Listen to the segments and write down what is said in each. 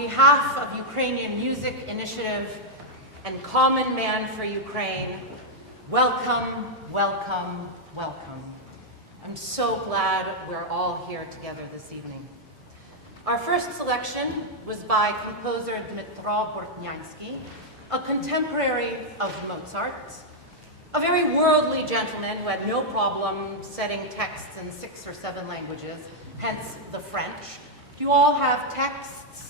behalf of Ukrainian Music Initiative and Common Man for Ukraine, welcome, welcome, welcome. I'm so glad we're all here together this evening. Our first selection was by composer Dmytro Bortnyansky, a contemporary of Mozart, a very worldly gentleman who had no problem setting texts in 6 or 7 languages, hence the French. Do you all have texts?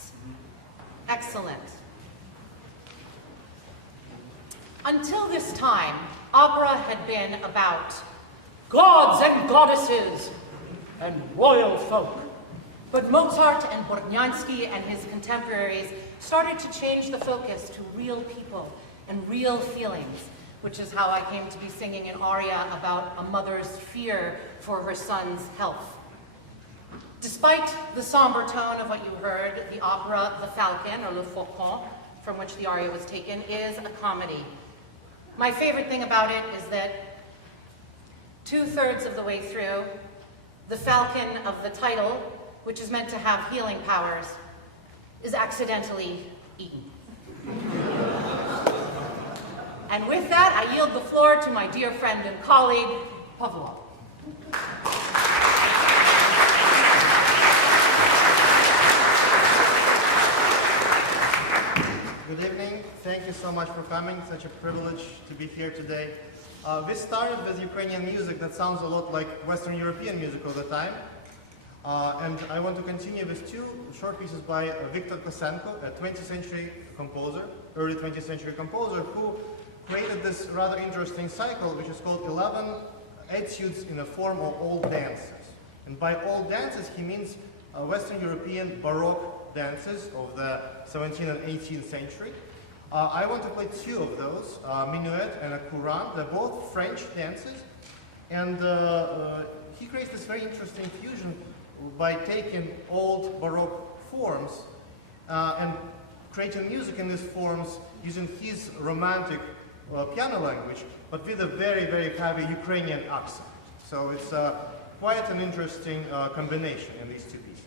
Excellent. Until this time, opera had been about gods and goddesses and royal folk. But Mozart and Bortnyansky and his contemporaries started to change the focus to real people and real feelings, which is how I came to be singing an aria about a mother's fear for her son's health. Despite the somber tone of what you heard, the opera The Falcon, or Le Faucon, from which the aria was taken, is a comedy. My favorite thing about it is that 2/3 of the way through, the falcon of the title, which is meant to have healing powers, is accidentally eaten. And with that, I yield the floor to my dear friend and colleague, Pavlo. Good evening. Thank you so much for coming. Such a privilege to be here today. We started with Ukrainian music that sounds a lot like Western European music all the time. And I want to continue with 2 short pieces by Viktor Kosenko, a 20th century composer, early 20th century composer, who created this rather interesting cycle, which is called 11 etudes in the form of old dances. And by old dances, he means Western European Baroque dances of the 17th and 18th century. I want to play 2 of those, Minuet and a Courant. They're both French dances. And he creates this very interesting fusion by taking old Baroque forms and creating music in these forms using his romantic piano language, but with a very, very heavy Ukrainian accent. So it's quite an interesting combination in these 2 pieces.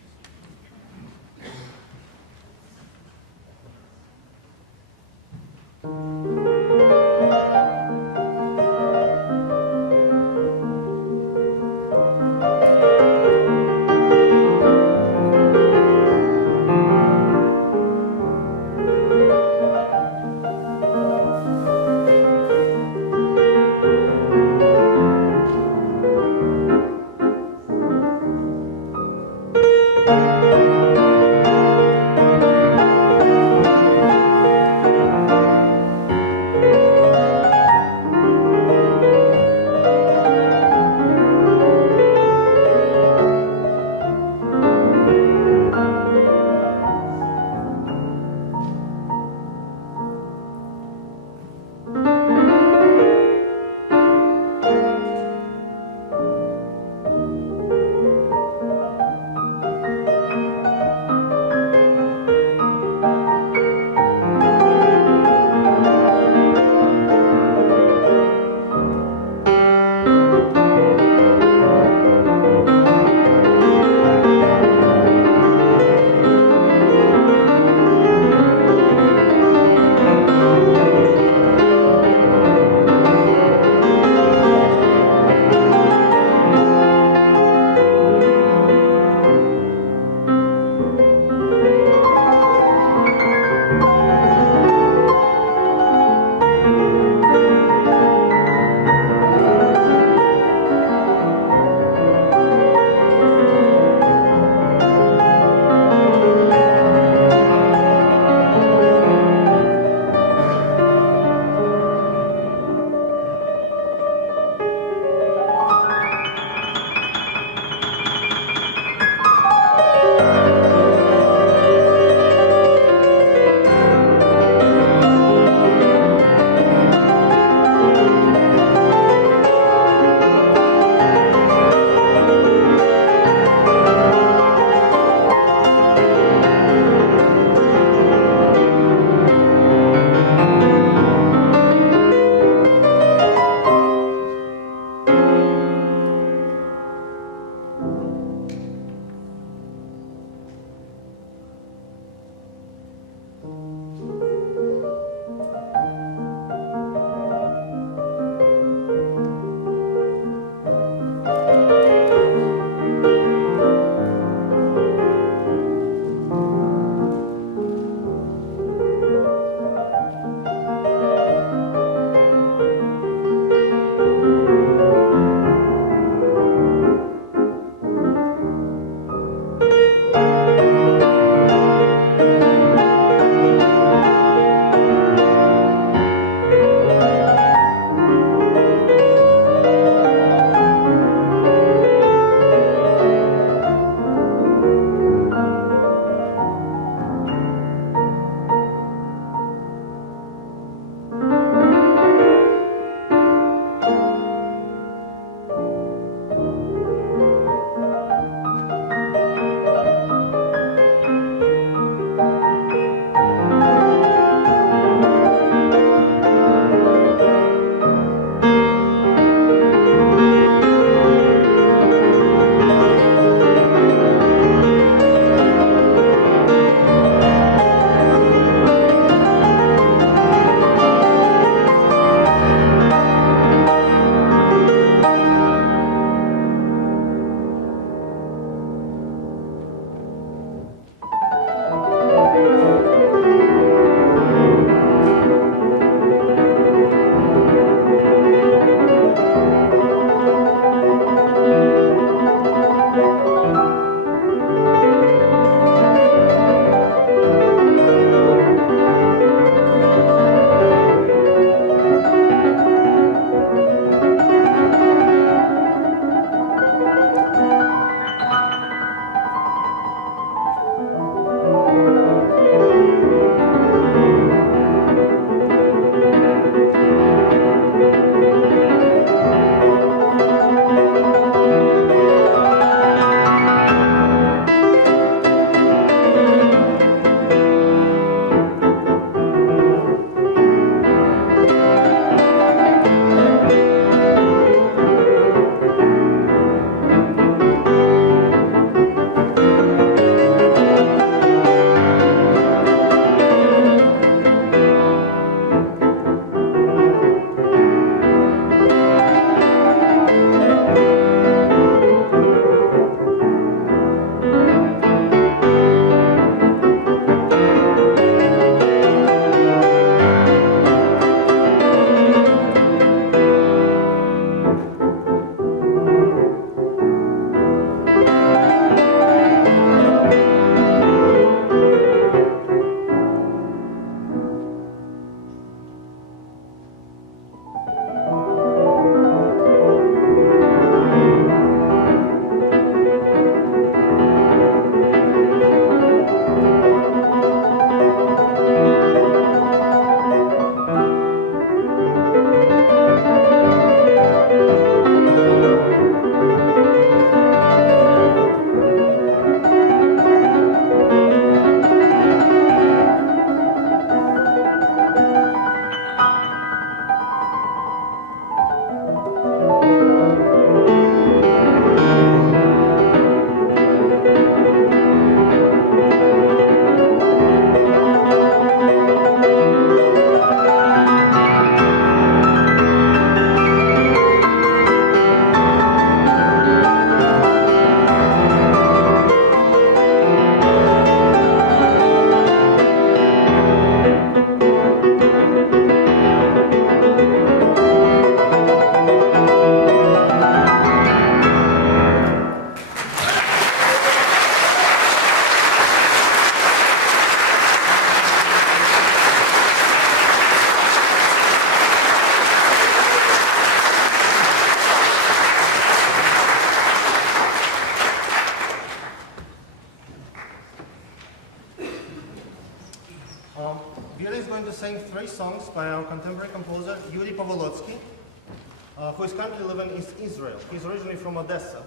Vira is going to sing 3 songs by our contemporary composer, Pavlo Gintov, who is currently living in Israel. He's originally from Odessa.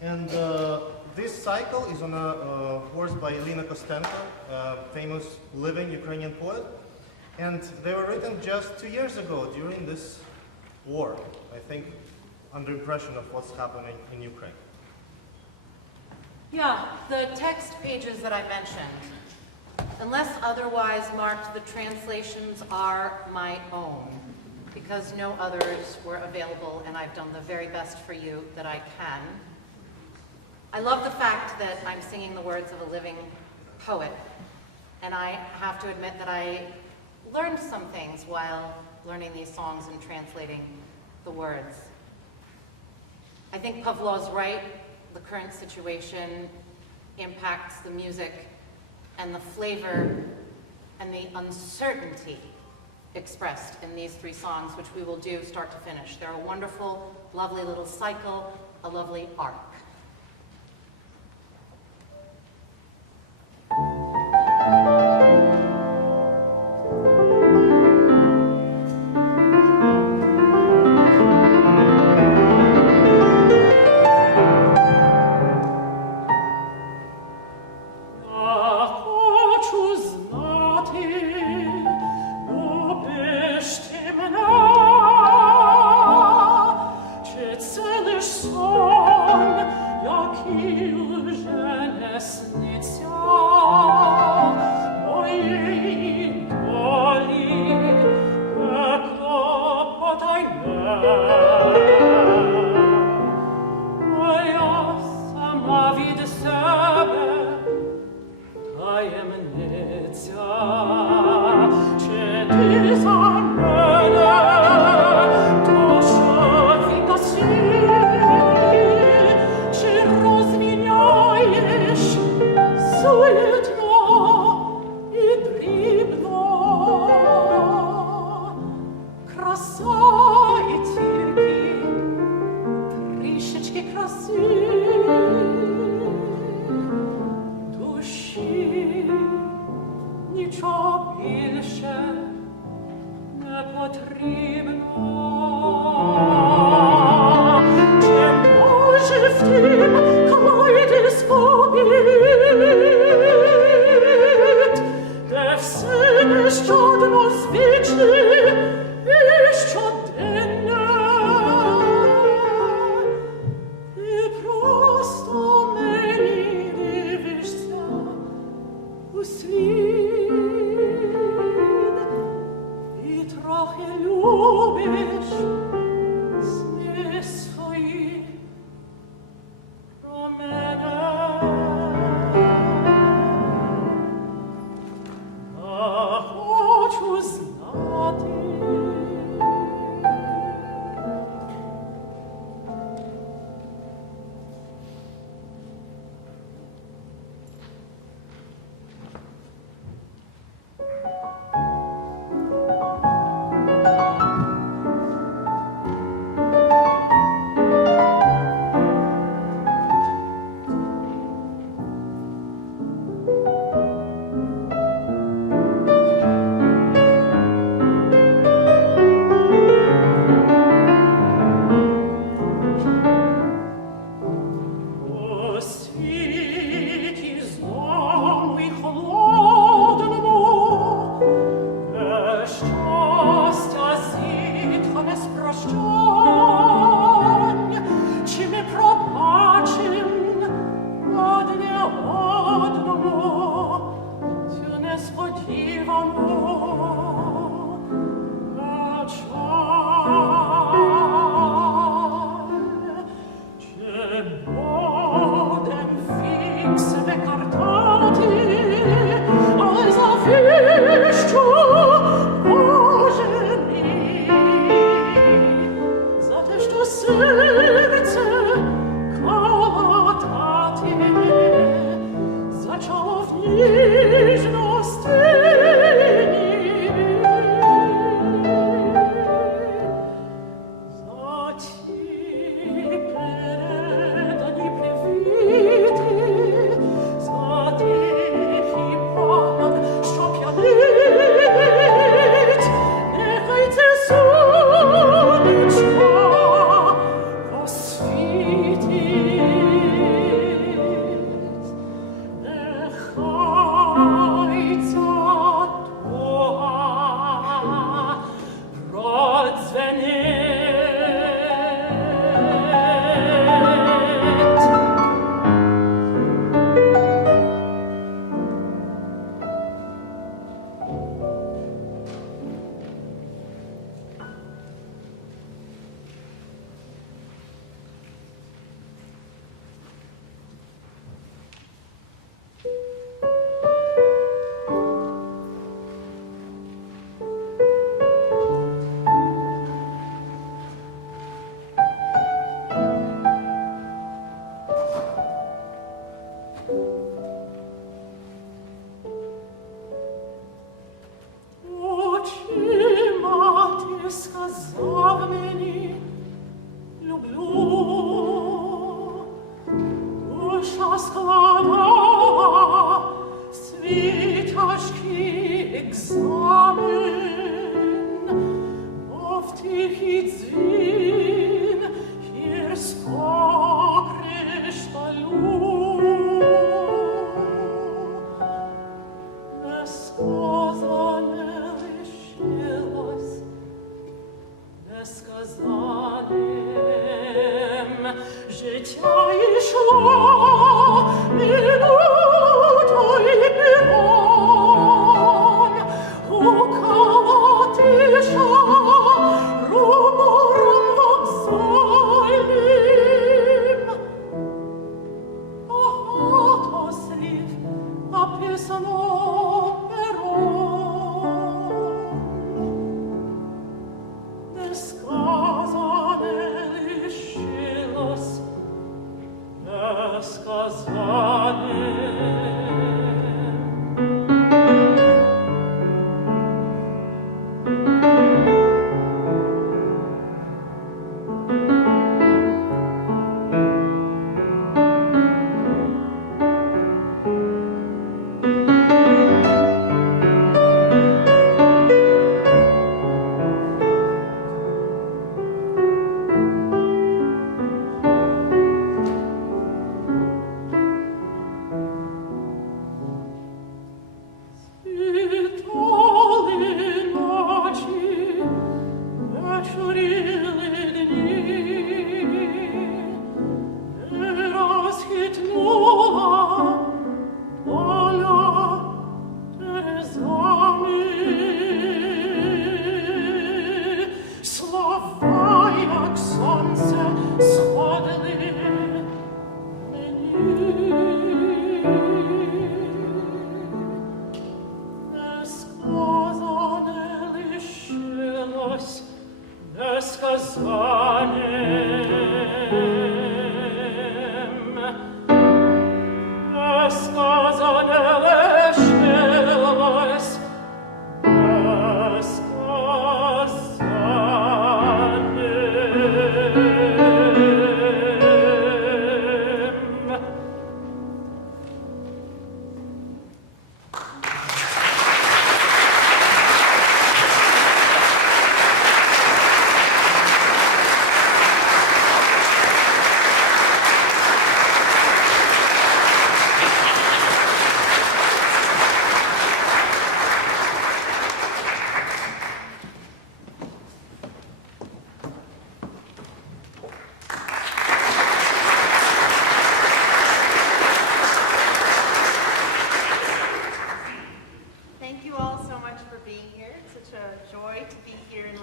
And this cycle is on a works by Elena Kostenko, a famous living Ukrainian poet. And they were written just 2 years ago during this war, I think, under impression of what's happening in Ukraine. Yeah, the text pages that I mentioned, unless otherwise marked, the translations are my own, because no others were available, and I've done the very best for you that I can. I love the fact that I'm singing the words of a living poet, and I have to admit that I learned some things while learning these songs and translating the words. I think Pavlo's right. The current situation impacts the music and the flavor and the uncertainty expressed in these 3 songs, which we will do start to finish. They're a wonderful, lovely little cycle, a lovely arc.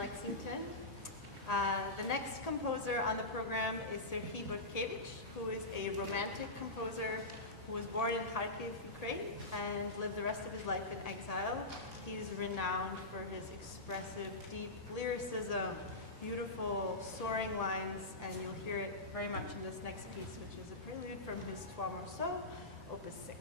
Lexington. The next composer on the program is Serhiy Bortkiewicz, who is a romantic composer who was born in Kharkiv, Ukraine, and lived the rest of his life in exile. He is renowned for his expressive, deep lyricism, beautiful soaring lines, and you'll hear it very much in this next piece, which is a prelude from his Trois Morceaux, Opus 6.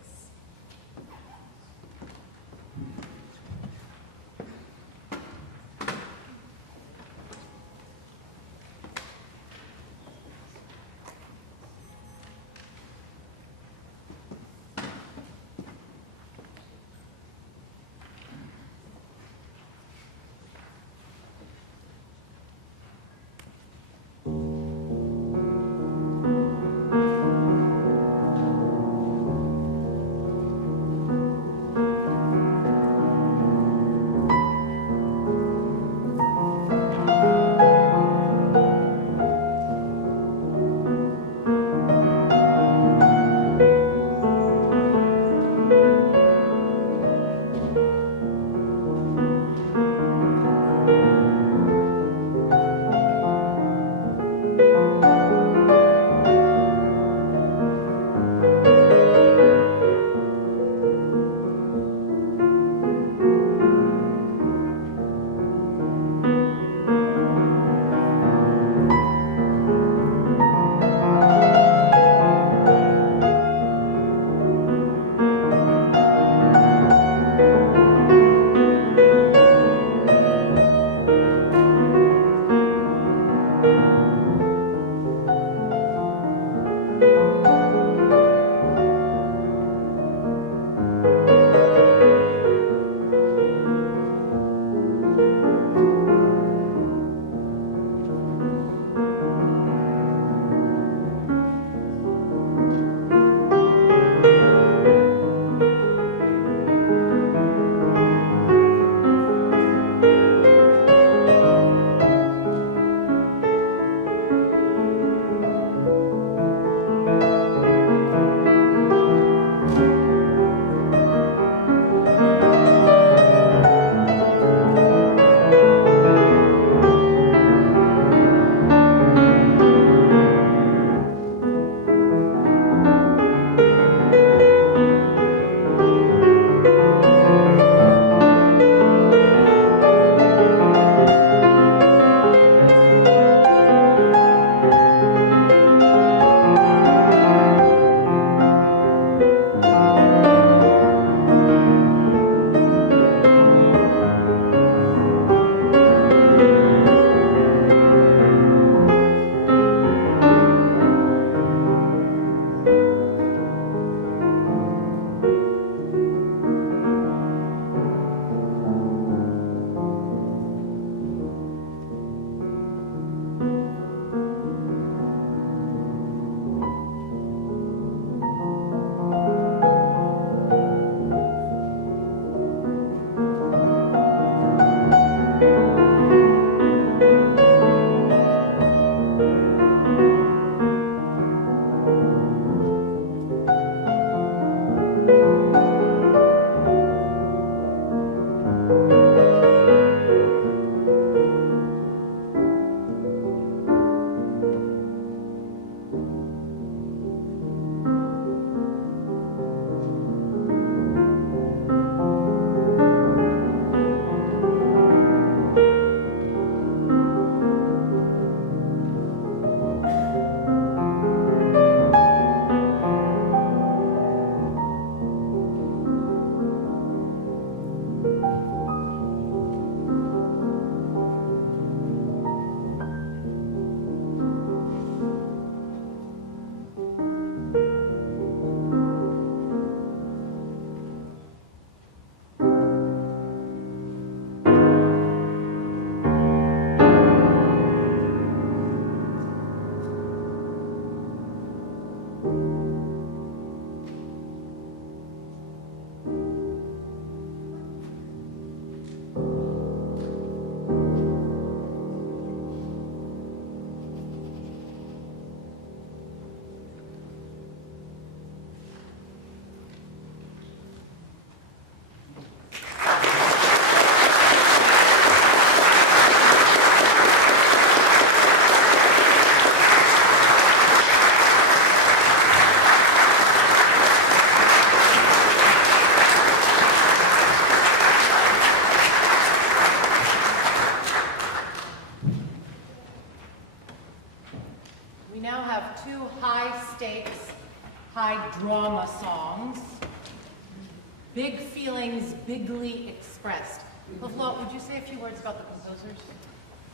Big feelings, bigly expressed. Pavlo, would you say a few words about the composers?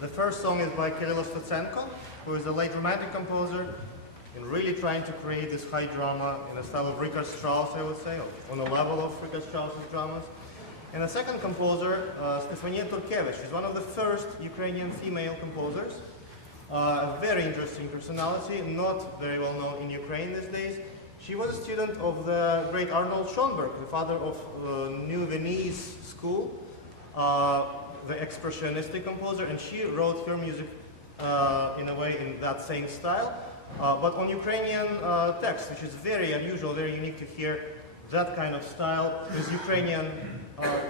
The first song is by Kirill Stutsenko, who is a late romantic composer, and really trying to create this high drama in a style of Richard Strauss, I would say, on the level of Richard Strauss's dramas. And the second composer, Stefania Turkevich, is one of the first Ukrainian female composers. A very interesting personality, not very well known in Ukraine these days. She was a student of the great Arnold Schoenberg, the father of New Venice school, the expressionistic composer, and she wrote her music in a way in that same style, but on Ukrainian text, which is very unusual, very unique to hear that kind of style with Ukrainian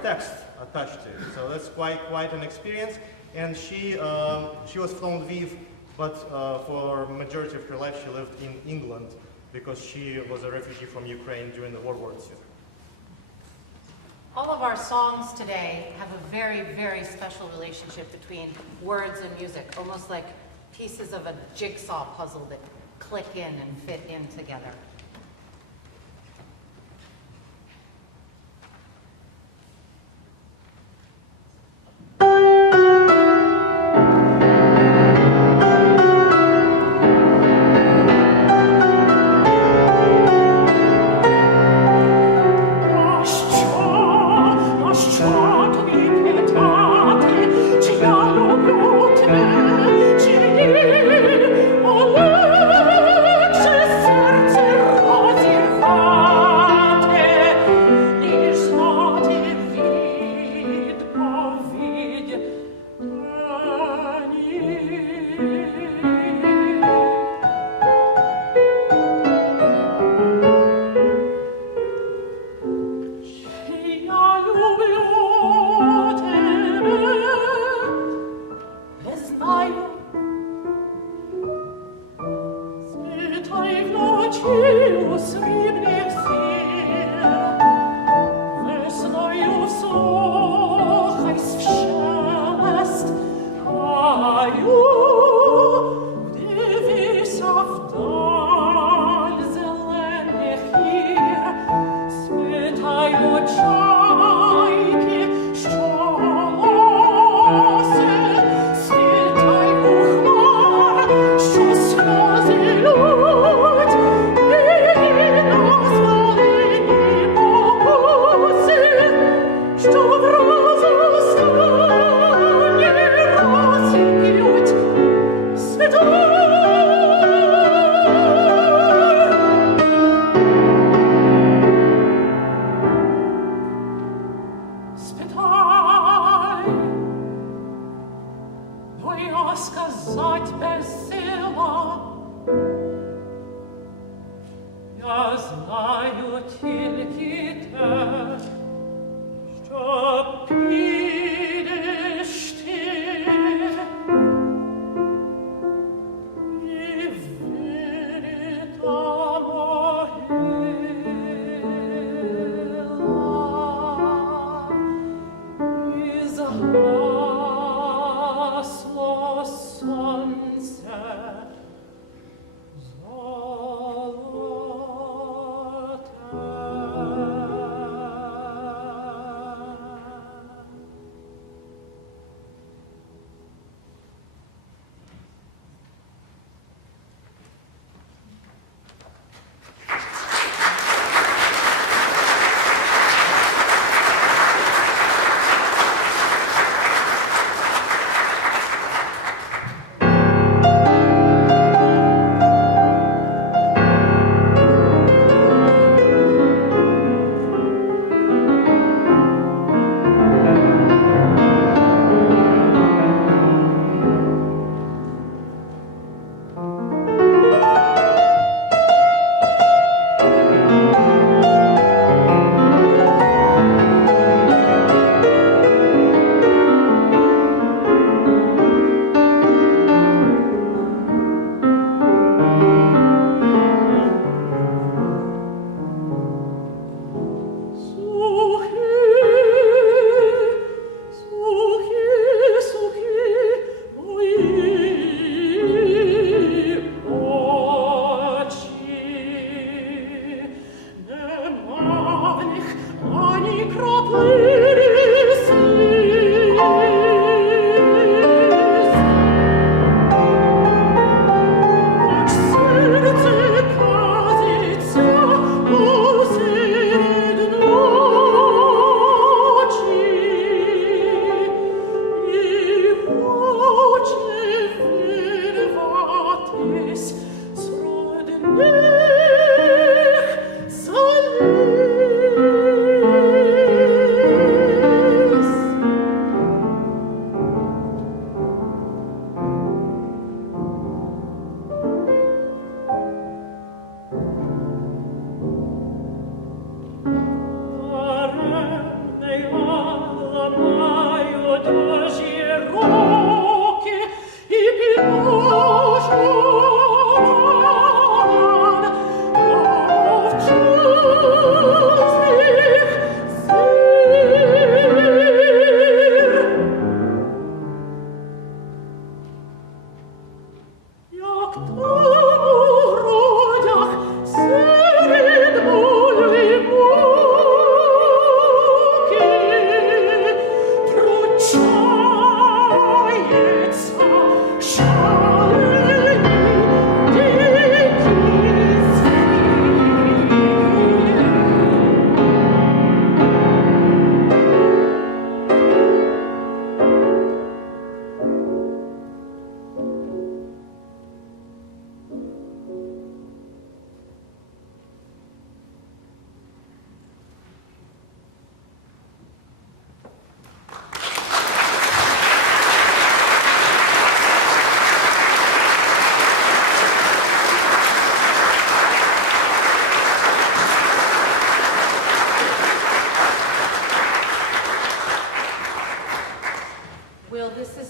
text attached to it. So that's quite an experience. And she was from Lviv, but for the majority of her life she lived in England because she was a refugee from Ukraine during the World War II. All of our songs today have a very, very special relationship between words and music, almost like pieces of a jigsaw puzzle that click in and fit in together.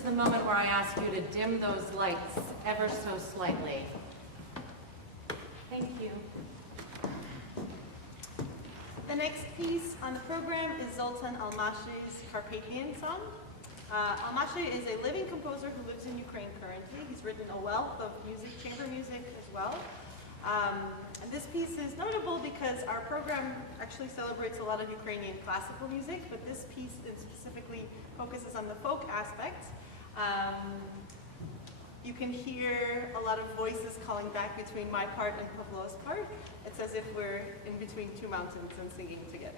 the moment where I ask you to dim those lights ever so slightly. Thank you. The next piece on the program is Zoltan Almashy's Carpathian Song. Almashy is a living composer who lives in Ukraine currently. He's written a wealth of music, chamber music as well. And this piece is notable because our program actually celebrates a lot of Ukrainian classical music, but this piece specifically focuses on the folk aspect. You can hear a lot of voices calling back between my part and Pavlo's part. It's as if we're in between two mountains and singing together.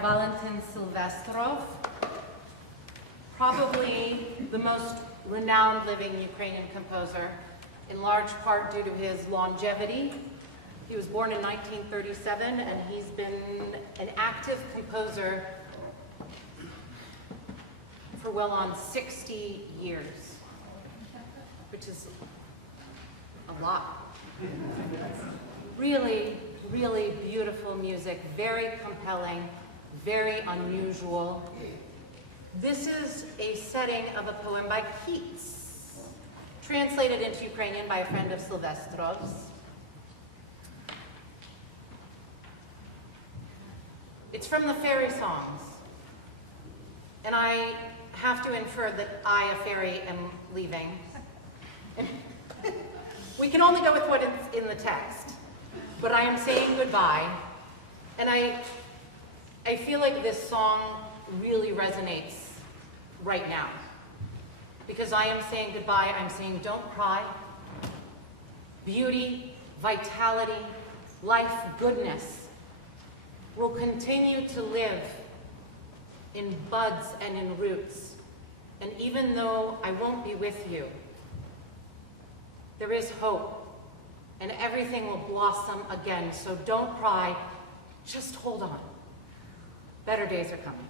Valentin Silvestrov, probably the most renowned living Ukrainian composer, in large part due to his longevity. He was born in 1937, and he's been an active composer for well on 60 years, which is a lot. Really, really beautiful music, very compelling, very unusual. This is a setting of a poem by Keats, translated into Ukrainian by a friend of Silvestrov's. It's from the fairy songs, and I have to infer that I, a fairy, am leaving. We can only go with what is in the text, but I am saying goodbye, and I feel like this song really resonates right now, because I am saying goodbye. I'm saying don't cry. Beauty, vitality, life, goodness will continue to live in buds and in roots. And even though I won't be with you, there is hope, and everything will blossom again. So don't cry, just hold on. Better days are coming.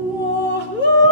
Oh,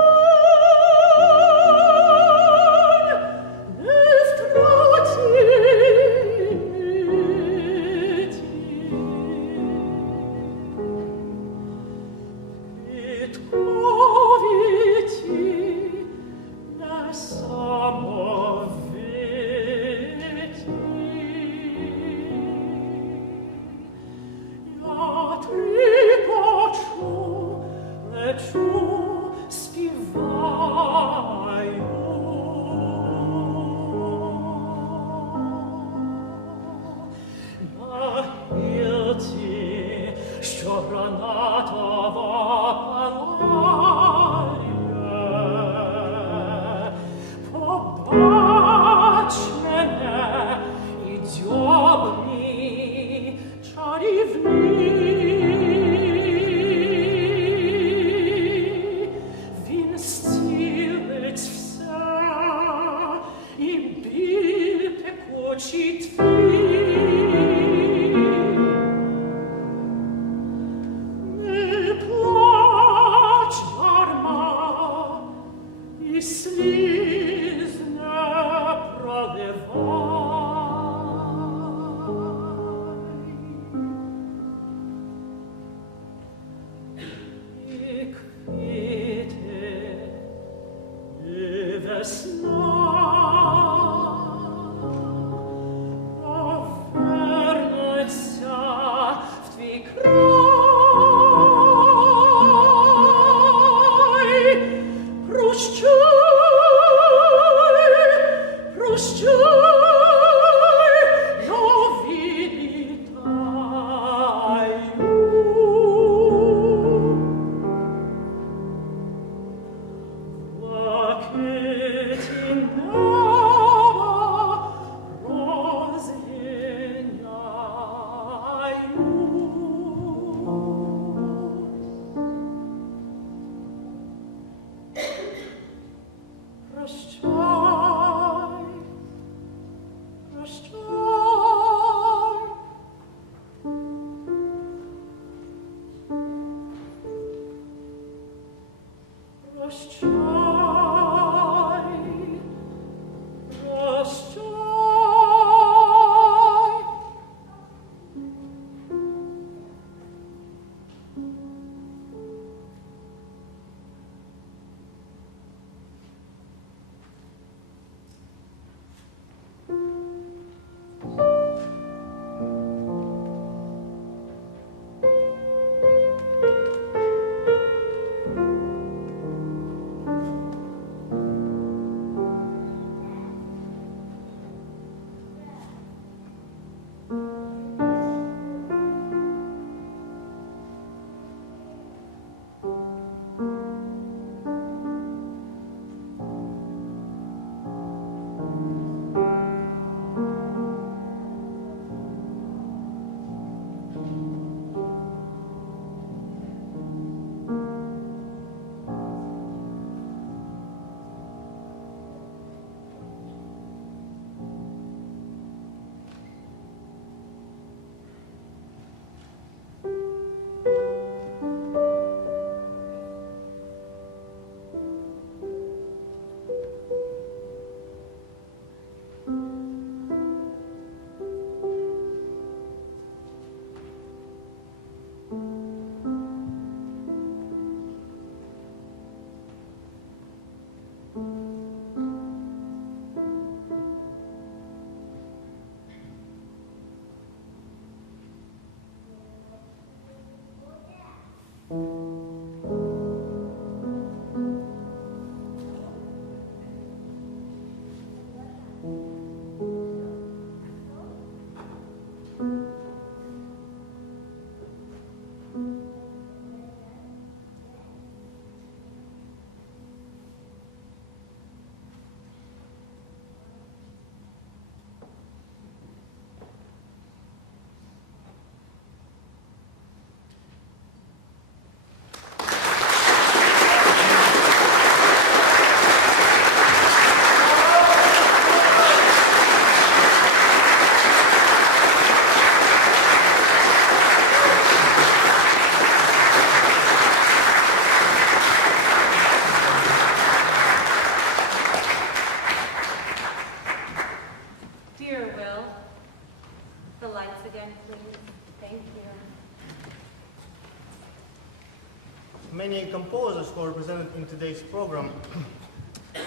Many composers who are represented in today's program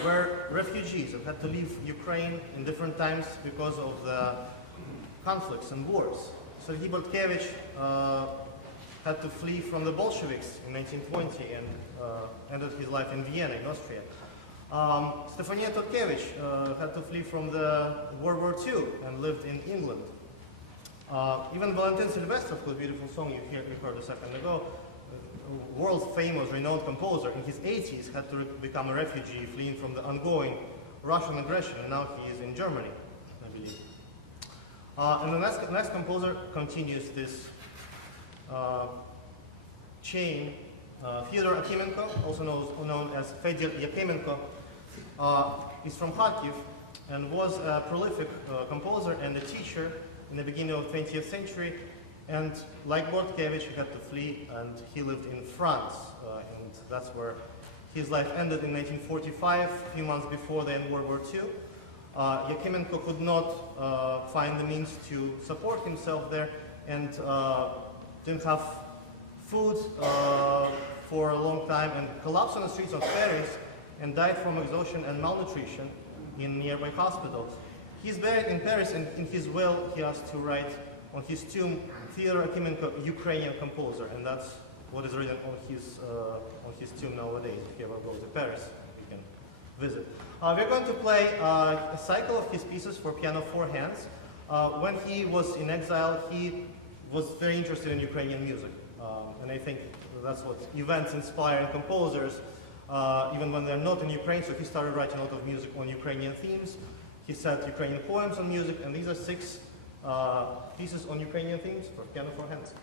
were refugees and had to leave Ukraine in different times because of the conflicts and wars. Serhiy Bortkiewicz had to flee from the Bolsheviks in 1920 and ended his life in Vienna, in Austria. Stefania Totkevich had to flee from the World War II and lived in England. Even Valentin Silvestrov, whose beautiful song you heard a second ago, world famous, renowned composer, in his 80s had to become a refugee fleeing from the ongoing Russian aggression, and now he is in Germany, I believe. And the next composer continues this chain. Fyodor Akimenko, also known as Fedor Yakemenko, is from Kharkiv and was a prolific composer and a teacher in the beginning of the 20th century. And like Bortkiewicz, he had to flee, and he lived in France, and that's where his life ended in 1945, a few months before the end of World War II. Yakemenko could not find the means to support himself there, and didn't have food for a long time, and collapsed on the streets of Paris and died from exhaustion and malnutrition in nearby hospitals. He's buried in Paris, and in his will he has to write on his tomb, Fyodor Akimenko, Ukrainian composer, and that's what is written on his tomb nowadays. If you ever go to Paris, you can visit. We're going to play a cycle of his pieces for piano 4 hands. When he was in exile, he was very interested in Ukrainian music, and I think that's what events inspire in composers, even when they're not in Ukraine. So he started writing a lot of music on Ukrainian themes. He set Ukrainian poems on music, and these are 6 pieces on Ukrainian themes for piano 4 hands.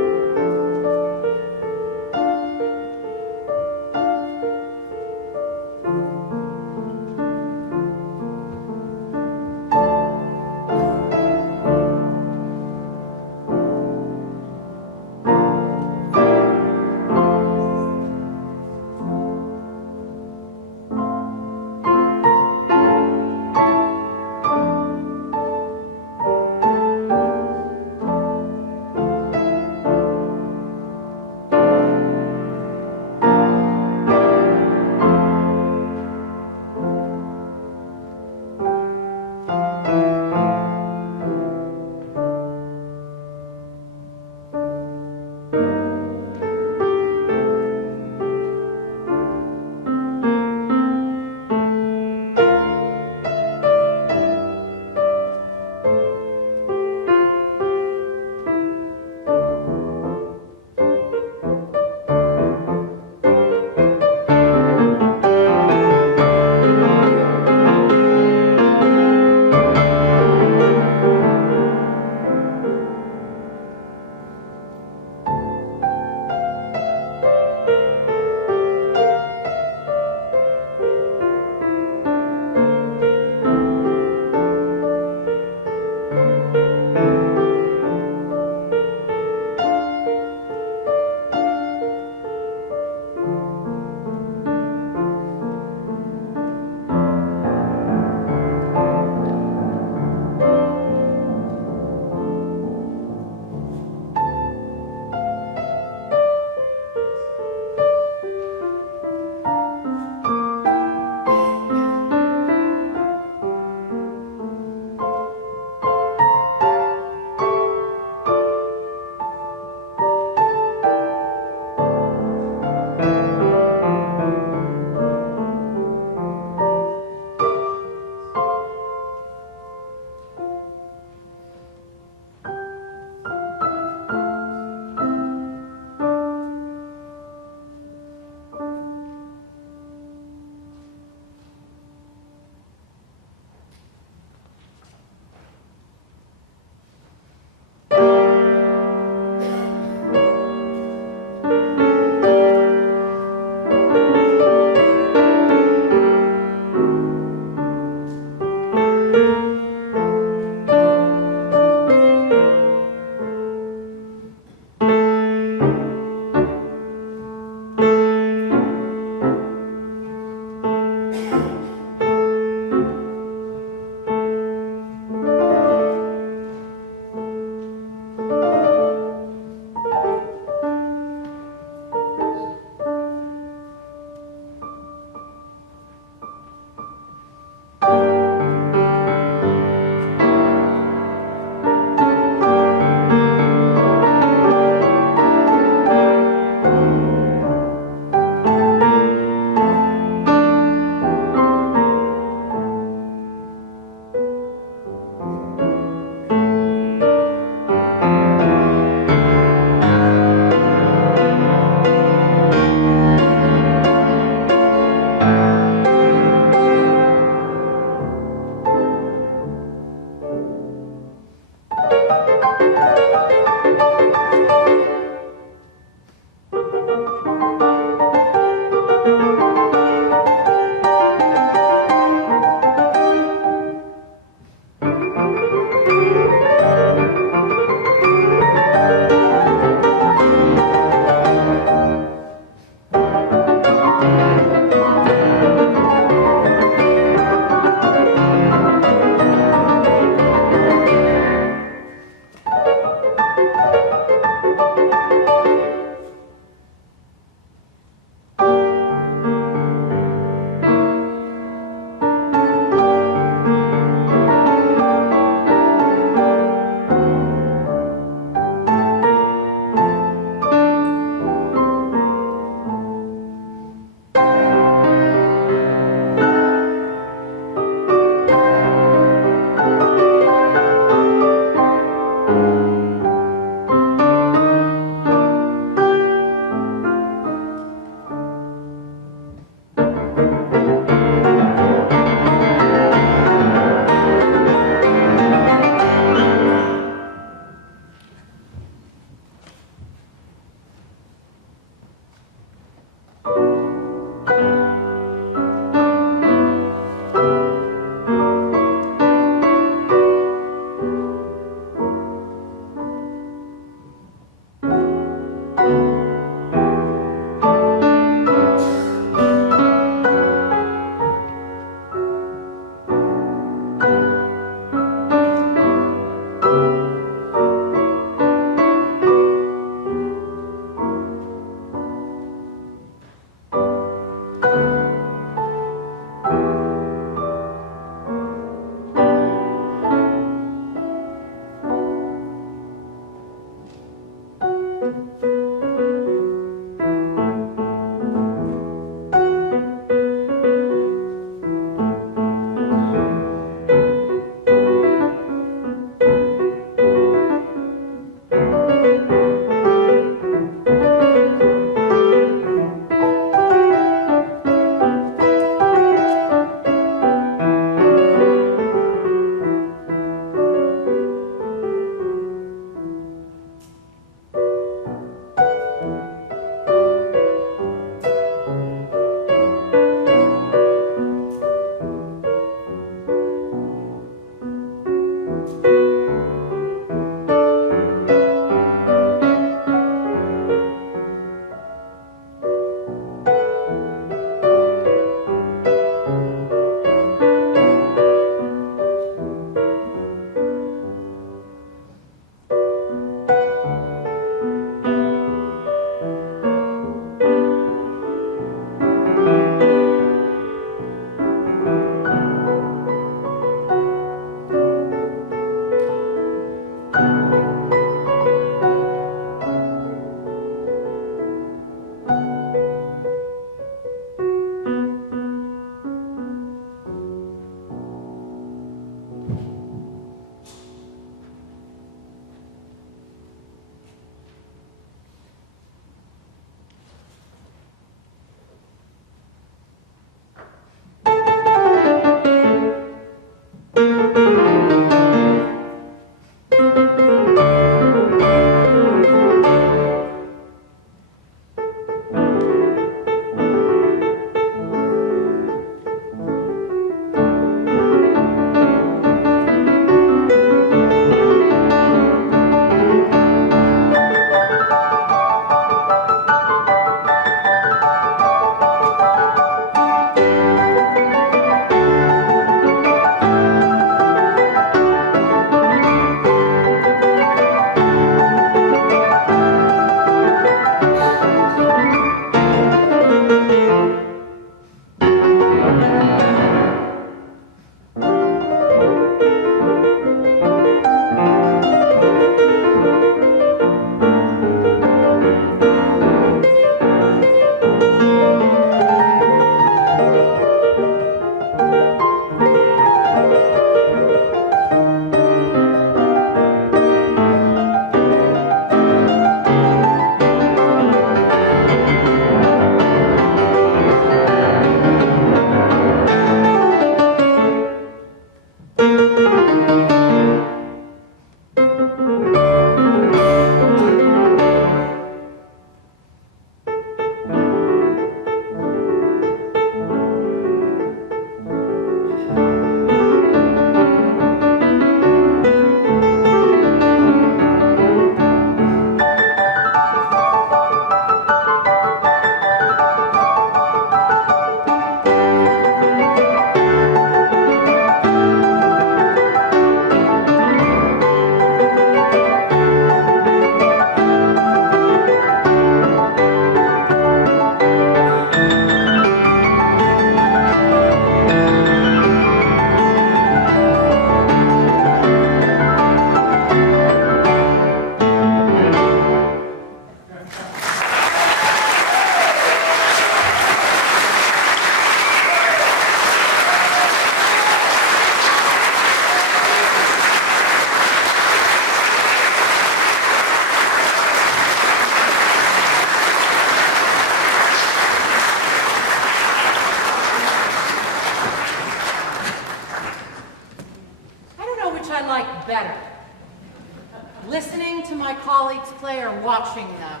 play or watching them.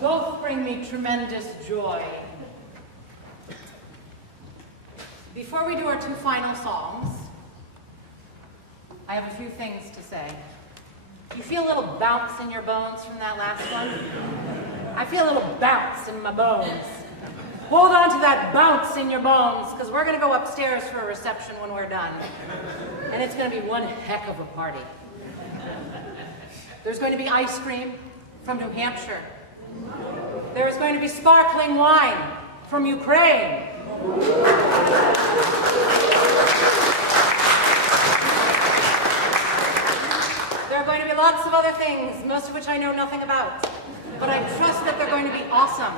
Both bring me tremendous joy. Before we do our two final songs, I have a few things to say. You feel a little bounce in your bones from that last one? I feel a little bounce in my bones. Hold on to that bounce in your bones, because we're going to go upstairs for a reception when we're done. And it's going to be one heck of a party. There's going to be ice cream from New Hampshire. There's going to be sparkling wine from Ukraine. There are going to be lots of other things, most of which I know nothing about. But I trust that they're going to be awesome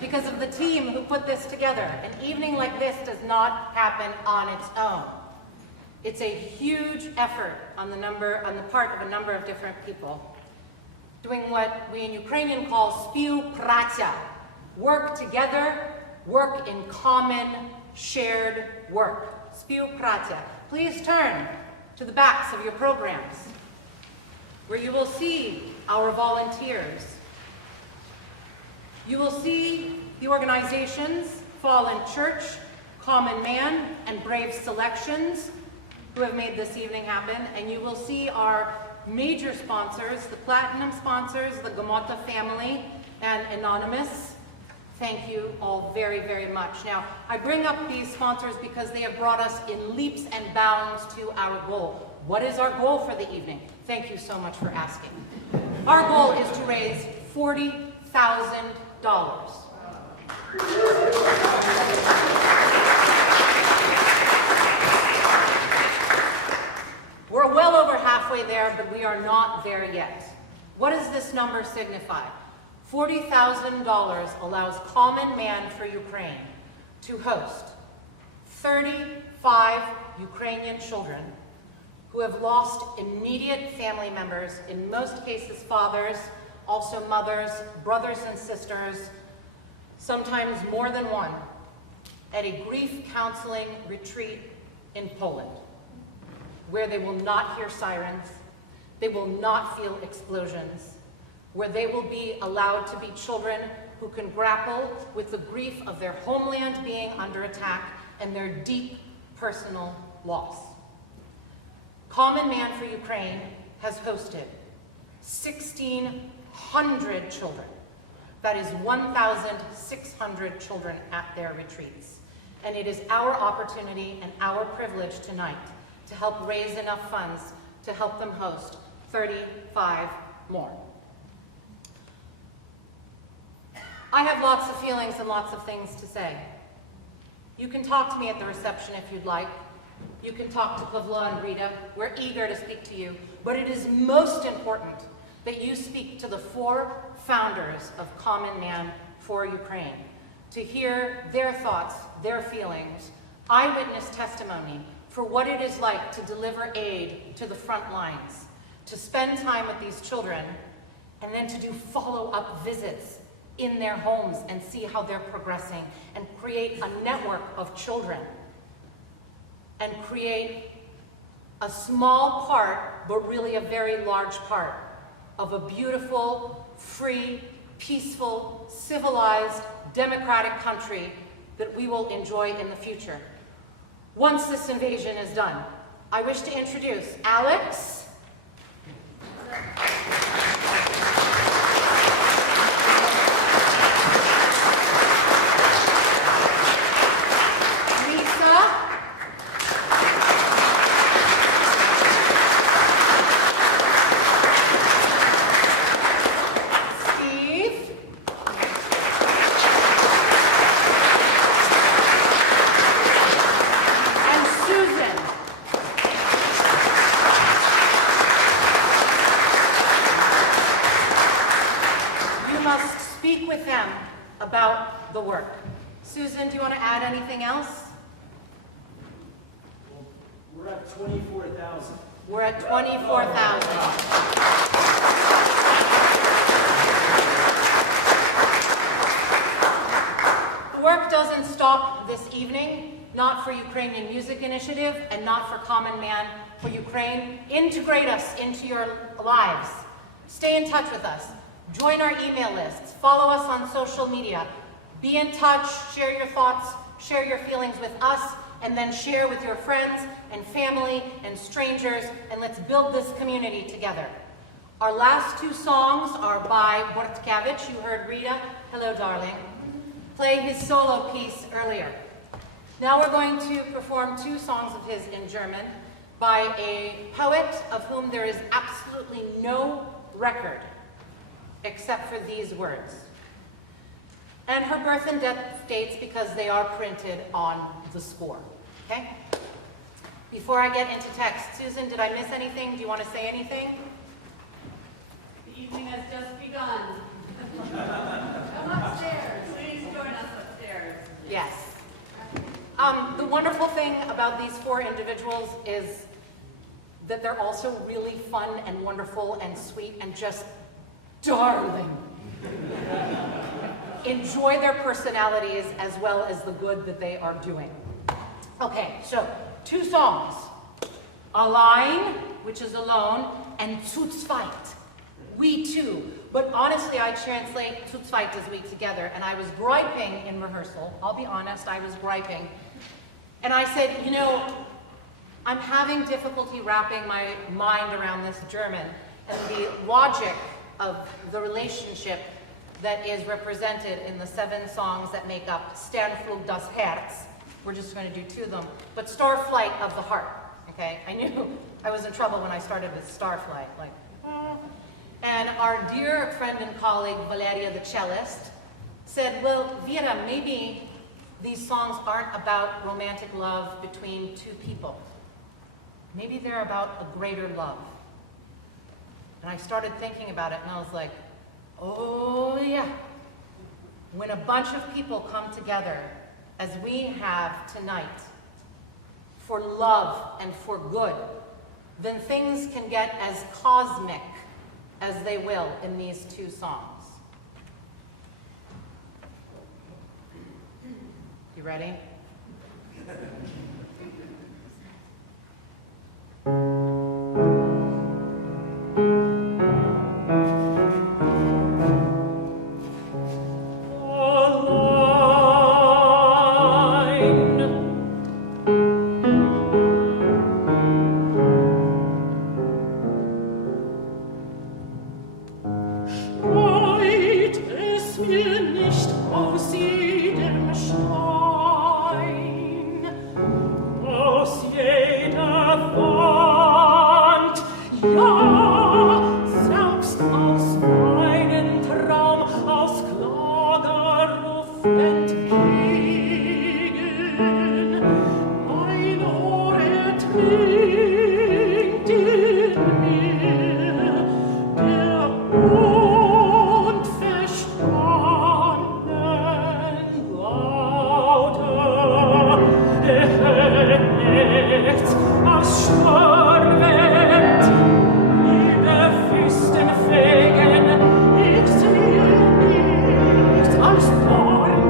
because of the team who put this together. An evening like this does not happen on its own. It's a huge effort on the part of a number of different people, doing what we in Ukrainian call spівпраця, work together, work in common, shared work. Spівпраця. Please turn to the backs of your programs, where you will see our volunteers. You will see the organizations Fallen Church, Common Man, and Brave Selections who have made this evening happen, and you will see our major sponsors, the platinum sponsors, the Gamota family, and Anonymous. Thank you all very, very much. Now, I bring up these sponsors because they have brought us in leaps and bounds to our goal. What is our goal for the evening? Thank you so much for asking. Our goal is to raise $40,000. We're well over halfway there, but we are not there yet. What does this number signify? $40,000 allows Common Man for Ukraine to host 35 Ukrainian children who have lost immediate family members, in most cases fathers, also mothers, brothers and sisters, sometimes more than one, at a grief counseling retreat in Poland, where they will not hear sirens, they will not feel explosions, where they will be allowed to be children who can grapple with the grief of their homeland being under attack and their deep personal loss. Common Man for Ukraine has hosted 1,600 children. That is 1,600 children at their retreats. And it is our opportunity and our privilege tonight to help raise enough funds to help them host 35 more. I have lots of feelings and lots of things to say. You can talk to me at the reception if you'd like. You can talk to Pavlo and Rita. We're eager to speak to you. But it is most important that you speak to the 4 founders of Common Man for Ukraine, to hear their thoughts, their feelings, eyewitness testimony for what it is like to deliver aid to the front lines, to spend time with these children, and then to do follow-up visits in their homes and see how they're progressing, and create a network of children, and create a small part, but really a very large part, of a beautiful, free, peaceful, civilized, democratic country that we will enjoy in the future. Once this invasion is done, I wish to introduce Alex, about the work. Susan, do you want to add anything else? Well, we're at 24,000. We're at 24,000. The work doesn't stop this evening, not for Ukrainian Music Initiative and not for Common Man for Ukraine. Integrate us into your lives. Stay in touch with us. Join our email lists. Follow us on social media. Be in touch, share your thoughts, share your feelings with us, and then share with your friends and family and strangers, and let's build this community together. Our last two songs are by Bortkevich. You heard Rita, hello darling, play his solo piece earlier. Now we're going to perform two songs of his in German by a poet of whom there is absolutely no record except for these words. And her birth and death dates because they are printed on the score, okay? Before I get into text, Susan, did I miss anything? Do you want to say anything? The evening has just begun. Come upstairs. Please join us upstairs. Yes. The wonderful thing about these four individuals is that they're also really fun and wonderful and sweet and just darling. Enjoy their personalities as well as the good that they are doing. Okay, so two songs. Allein, which is alone, and zu zweit, we two. But honestly, I translate zu zweit as we together, and I was griping in rehearsal. I'll be honest, I was griping. And I said, you know, I'm having difficulty wrapping my mind around this German and the logic of the relationship that is represented in the 7 songs that make up Sternflug das Herz. We're just going to do 2 of them. But Starflight of the Heart, okay? I knew I was in trouble when I started with Starflight, like, And our dear friend and colleague, Valeria the cellist, said, well, Vira, maybe these songs aren't about romantic love between 2 people. Maybe they're about a greater love. And I started thinking about it, and I was like, oh yeah. When a bunch of people come together, as we have tonight, for love and for good, then things can get as cosmic as they will in these 2 songs. You ready?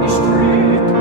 Street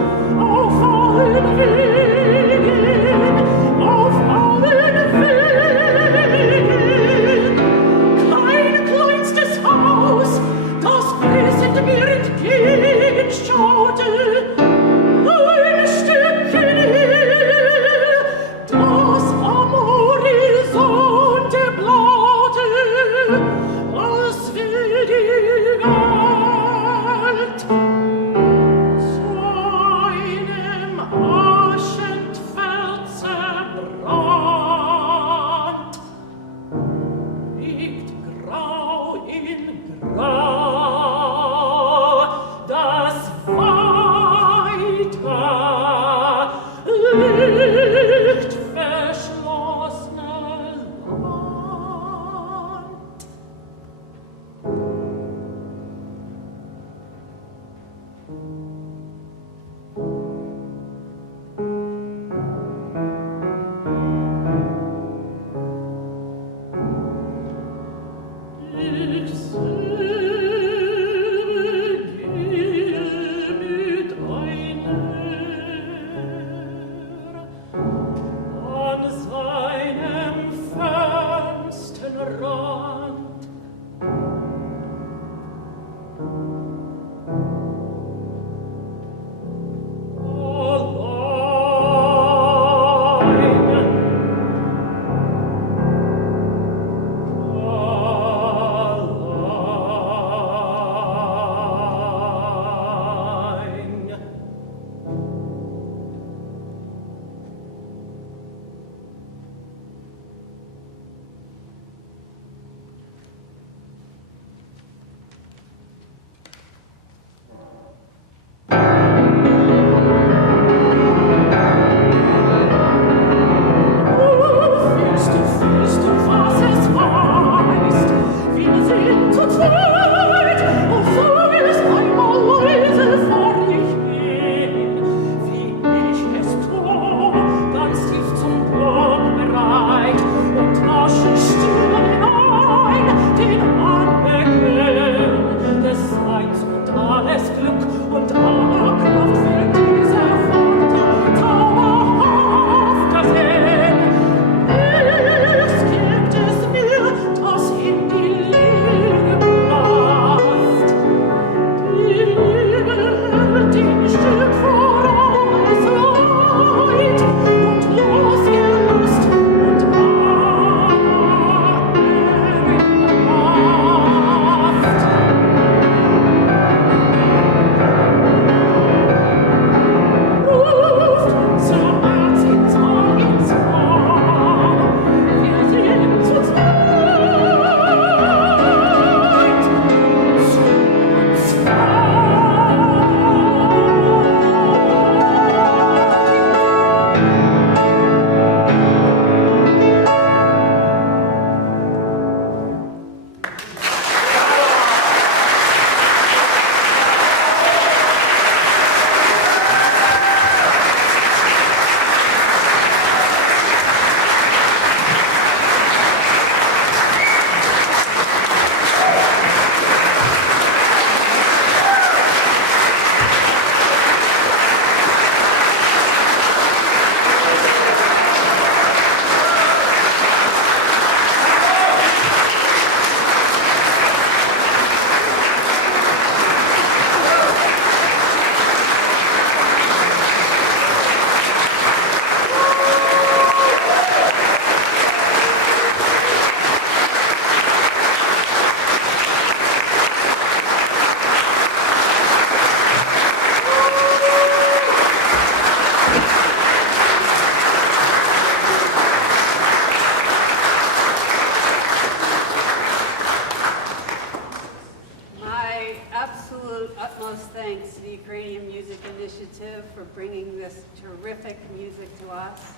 Initiative for bringing this terrific music to us.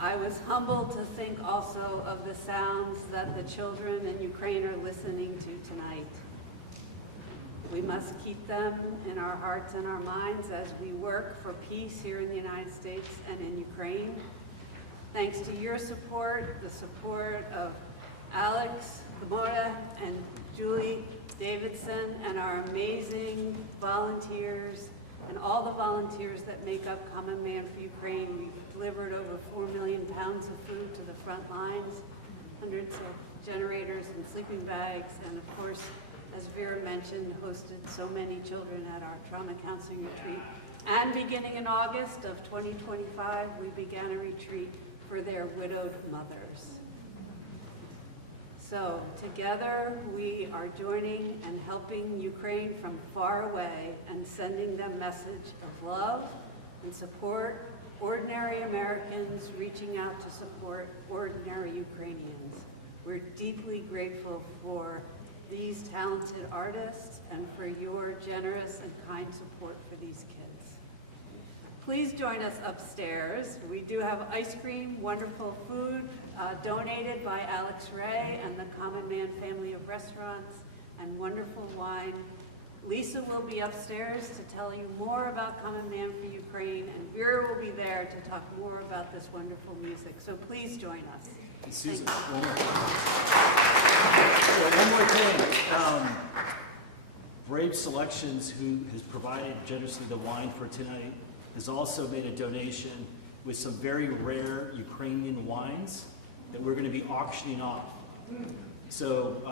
I was humbled to think also of the sounds that the children in Ukraine are listening to tonight. We must keep them in our hearts and our minds as we work for peace here in the United States and in Ukraine. Thanks to your support, the support of Alex Zamora and Julie Davidson, and our amazing volunteers, and all the volunteers that make up Common Man for Ukraine. We've delivered over 4 million pounds of food to the front lines, hundreds of generators and sleeping bags, and of course, as Vira mentioned, hosted so many children at our trauma counseling retreat. And beginning in August of 2025, we began a retreat for their widowed mothers. So together we are joining and helping Ukraine from far away and sending them a message of love and support ordinary Americans reaching out to support ordinary Ukrainians. We're deeply grateful for these talented artists and for your generous and kind support for these kids. Please join us upstairs. We do have ice cream, wonderful food, donated by Alex Ray and the Common Man family of restaurants, and wonderful wine. Lisa will be upstairs to tell you more about Common Man for Ukraine, and Vera will be there to talk more about this wonderful music. So please join us. And Susan, one more thing. Brave Selections, who has provided generously the wine for tonight, has also made a donation with some very rare Ukrainian wines that we're going to be auctioning off. So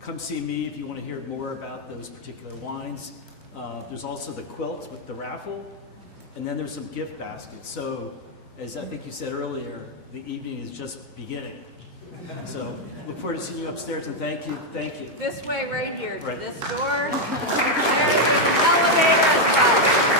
come see me if you want to hear more about those particular wines. There's also the quilt with the raffle, and then there's some gift baskets. So as I think you said earlier, the evening is just beginning. So look forward to seeing you upstairs, and thank you. This way, right here, to Right. this door. There's an elevator as well.